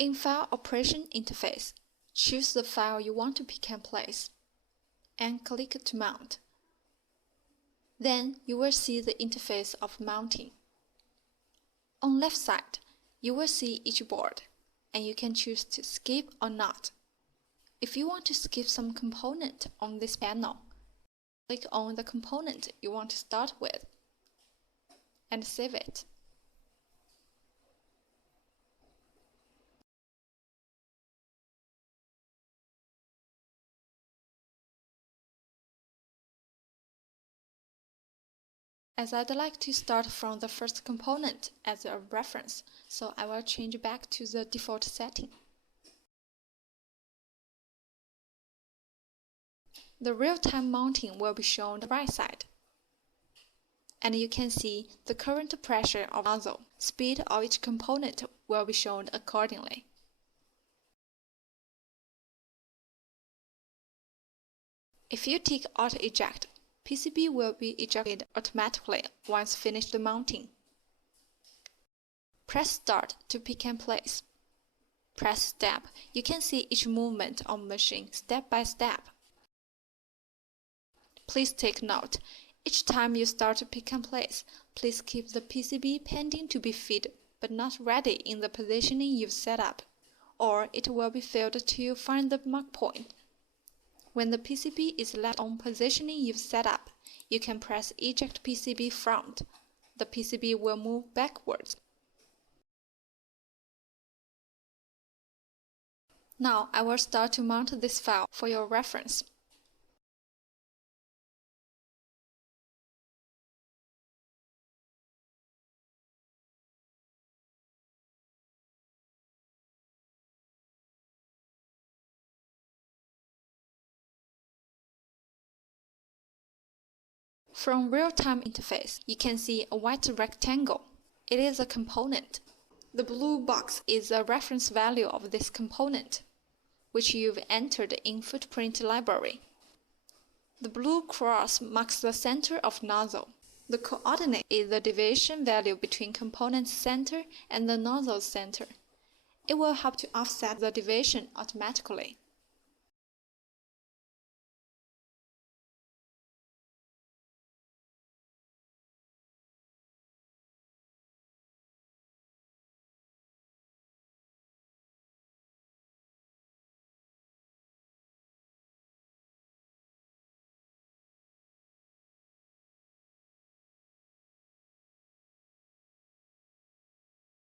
In File Operation Interface, choose the file you want to pick and place, and click to mount. Then you will see the interface of mounting. On left side, you will see each board, and you can choose to skip or not. If you want to skip some component on this panel, click on the component you want to start with, and save it. As I'd like to start from the first component as a reference, so I will change back to the default setting. The real-time mounting will be shown on the right side. And you can see the current pressure of the nozzle. Speed of each component will be shown accordingly. If you tick Auto Eject, PCB will be ejected automatically once finished mounting. Press Start to pick and place. Press Step. You can see each movement on the machine step by step. Please take note, each time you start to pick and place, please keep the PCB pending to be fed but not ready in the positioning you've set up, or it will be failed till you find the mark point. When the PCB is left on positioning you've set up, you can press Eject PCB Front. The PCB will move backwards. Now I will start to mount this file for your reference. From Real-Time Interface, you can see a white rectangle. It is a component. The blue box is a reference value of this component, which you've entered in Footprint Library. The blue cross marks the center of nozzle. The coordinate is the deviation value between component center and the nozzle center. It will help to offset the deviation automatically.